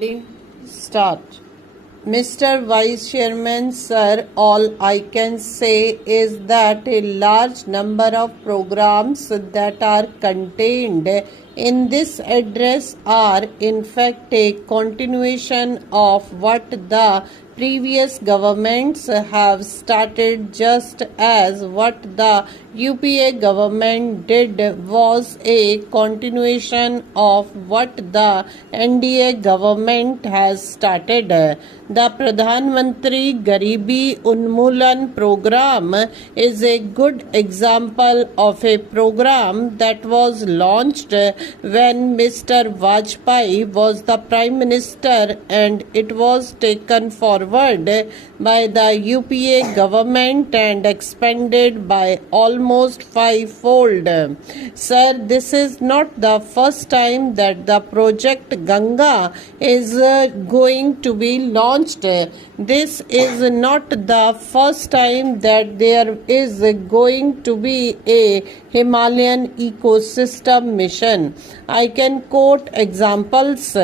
Ready? Start. Mr. Vice Chairman, sir, all I can say is that a large number of programs that are contained in this address are in fact a continuation of what the previous governments have started, just as what the UPA government did was a continuation of what the NDA government has started. The Pradhan Mantri Garibi Unmulan program is a good example of a program that was launched when Mr. Vajpayee was the Prime Minister, and it was taken forward by the UPA government and expanded by almost fivefold. Sir, this is not the first time that the project Ganga is going to be launched. This is not the first time that there is going to be a Himalayan ecosystem mission. I can quote examples.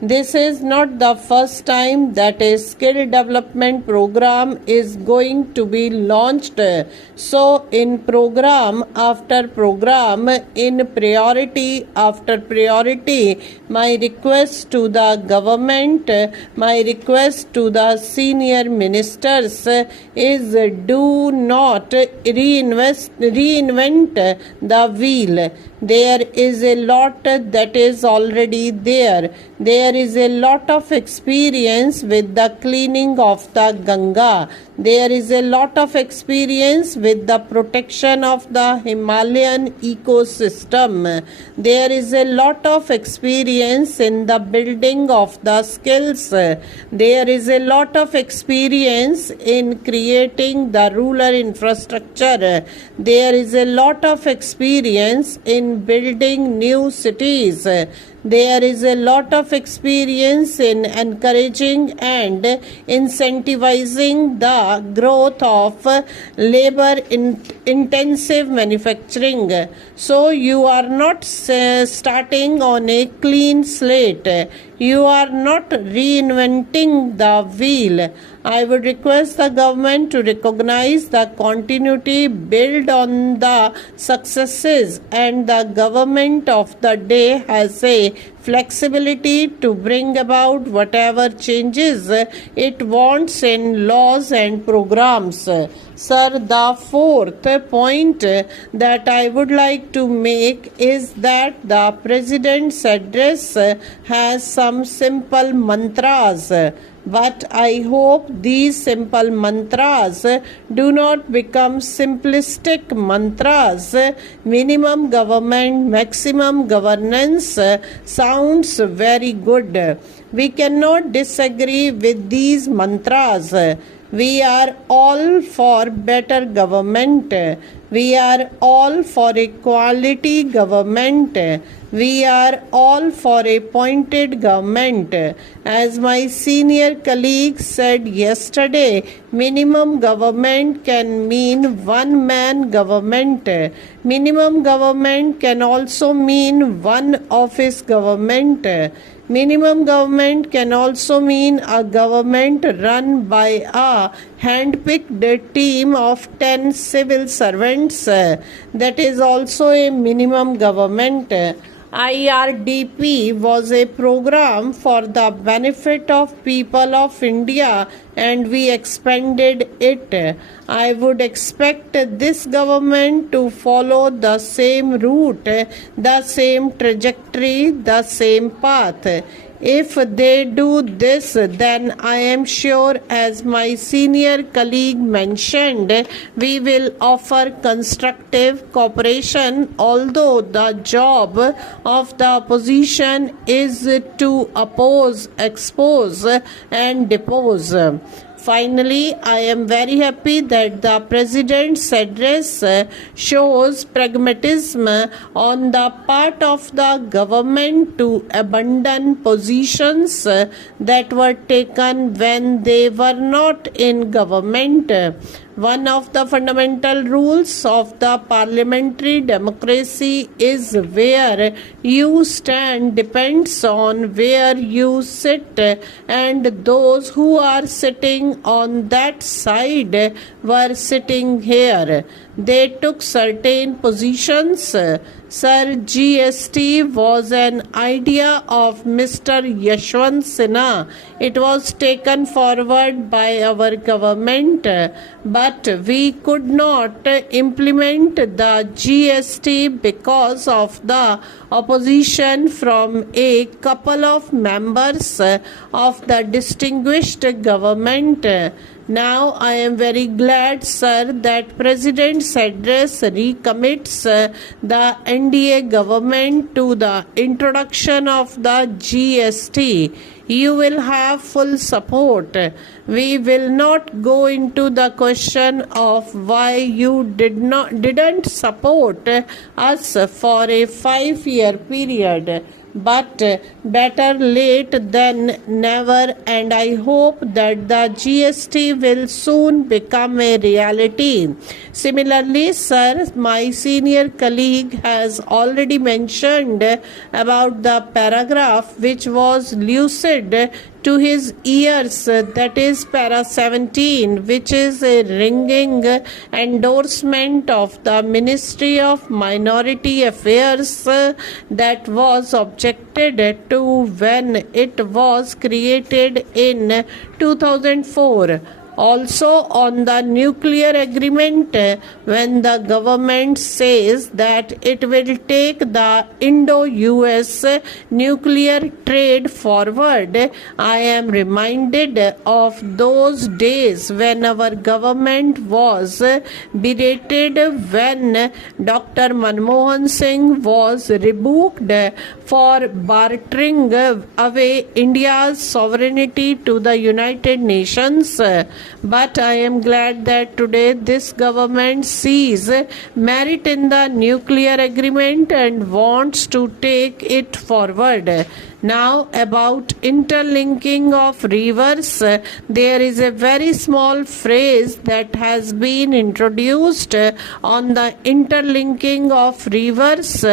This is not the first time that a skill development program is going to be launched. So, in program after program, in priority after priority, my request to the government, my request to the senior ministers is do not reinvent the wheel. There is a lot that is already there. There is a lot of experience with the cleaning of the Ganga. There is a lot of experience with the protection of the Himalayan ecosystem. There is a lot of experience in the building of the skills. There is a lot of experience in creating the rural infrastructure. There is a lot of experience in building new cities. There is a lot of experience in encouraging and incentivizing the growth of labor intensive manufacturing. So you are not starting on a clean slate. You are not reinventing the wheel. I would request the government to recognize the continuity built on the successes, and the government of the day has a flexibility to bring about whatever changes it wants in laws and programs. Sir, the fourth point that I would like to make is that the President's address has some simple mantras. But I hope these simple mantras do not become simplistic mantras. Minimum government, maximum governance sounds very good. We cannot disagree with these mantras. We are all for better government. We are all for a quality government. We are all for a pointed government. As my senior colleague said yesterday, minimum government can mean one man government. Minimum government can also mean one office government. Minimum government can also mean a government run by a hand-picked team of 10 civil servants. That is also a minimum government. IRDP was a program for the benefit of people of India, and we expanded it. I would expect this government to follow the same route, the same trajectory, the same path. If they do this, then I am sure, as my senior colleague mentioned, we will offer constructive cooperation, although the job of the opposition is to oppose, expose, and depose. Finally, I am very happy that the President's address shows pragmatism on the part of the government to abandon positions that were taken when they were not in government. One of the fundamental rules of the parliamentary democracy is where you stand depends on where you sit, and those who are sitting on that side were sitting here. They took certain positions. Sir, GST was an idea of Mr. Yashwant Sinha. It was taken forward by our government, but we could not implement the GST because of the opposition from a couple of members of the distinguished government. Now I am very glad, sir, that President's address recommits the NDA government to the introduction of the GST. You will have full support. We will not go into the question of why you didn't support us for a 5-year period. But better late than never, and I hope that the GST will soon become a reality. Similarly, sir, my senior colleague has already mentioned about the paragraph which was lucid to his ears, that is para 17, which is a ringing endorsement of the Ministry of Minority Affairs that was objected to when it was created in 2004. Also on the nuclear agreement, when the government says that it will take the Indo-US nuclear trade forward, I am reminded of those days when our government was berated when Dr. Manmohan Singh was rebuked for bartering away India's sovereignty to the United Nations. But I am glad that today this government sees merit in the nuclear agreement and wants to take it forward. Now about interlinking of rivers, there is a very small phrase that has been introduced on the interlinking of rivers,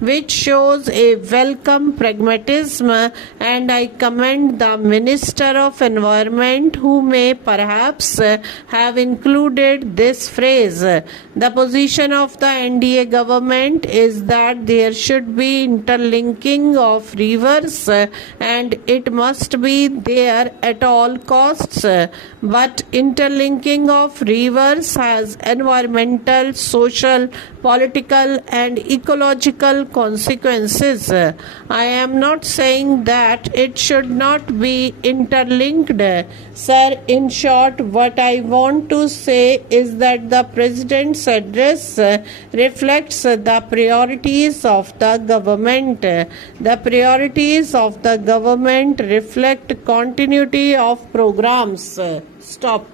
which shows a welcome pragmatism, and I commend the Minister of Environment who may perhaps have included this phrase. The position of the NDA government is that there should be interlinking of rivers and it must be there at all costs. But interlinking of rivers has environmental, social, political and ecological consequences. I am not saying that it should not be interlinked. Sir, in short, what I want to say is that the President's address reflects the priorities of the government. The priorities of the government reflect continuity of programs. Stop.